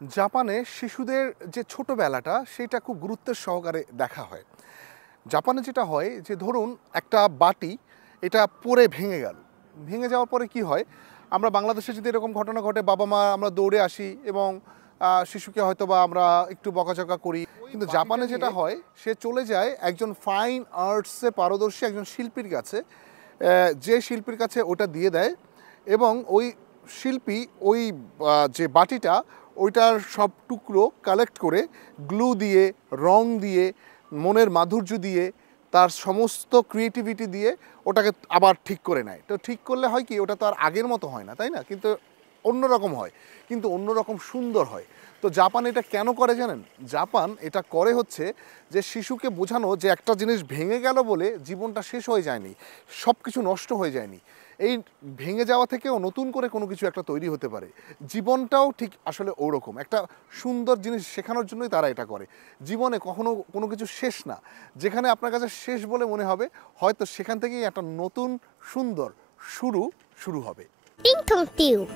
জাপানে শিশুদের যে ছোটবেলাটা সেটা খুব গুরুত্বের সহকারে দেখা হয়। জাপানে যেটা হয় যে ধরুন একটা বাটি এটা পড়ে ভেঙে গেল। ভেঙে যাওয়ার পরে কি হয়? আমরা বাংলাদেশে যদি এরকম ঘটনা ঘটে বাবা-মা আমরা দৌড়ে আসি এবং শিশুকে হয়তোবা আমরা একটু বকাঝকা করি। কিন্তু জাপানে যেটা হয় সে চলে যায় একজন ফাইন আর্টসে পারদর্শী একজন শিল্পীর কাছে। যে শিল্পীর কাছে ওটা দিয়ে দেয় এবং ওই শিল্পী ওই যে বাটিটা ওইটার সব টুকরো কালেক্ট করে গ্লু দিয়ে রং দিয়ে মনের মাধুর্য দিয়ে তার সমস্ত ক্রিয়েটিভিটি দিয়ে ওটাকে আবার ঠিক করে নেয়। তো ঠিক করলে হয় কি ওটা তো আর আগের মতো হয় না, তাই না? কিন্তু অন্যরকম হয়, কিন্তু অন্যরকম সুন্দর হয়। তো জাপান এটা কেন করে জানেন? জাপান এটা করে হচ্ছে যে শিশুকে বোঝানো যে একটা জিনিস ভেঙে গেল বলে জীবনটা শেষ হয়ে যায়নি, সব কিছু নষ্ট হয়ে যায়নি। এই ভেঙে যাওয়া থেকেও নতুন করে কোনো কিছু একটা তৈরি হতে পারে। জীবনটাও ঠিক আসলে ওরকম একটা সুন্দর জিনিস শেখানোর জন্যই তারা এটা করে। জীবনে কখনো কোনো কিছু শেষ না। যেখানে আপনার কাছে শেষ বলে মনে হবে হয়তো সেখান থেকেই একটা নতুন সুন্দর শুরু হবে। টিংটং টিউব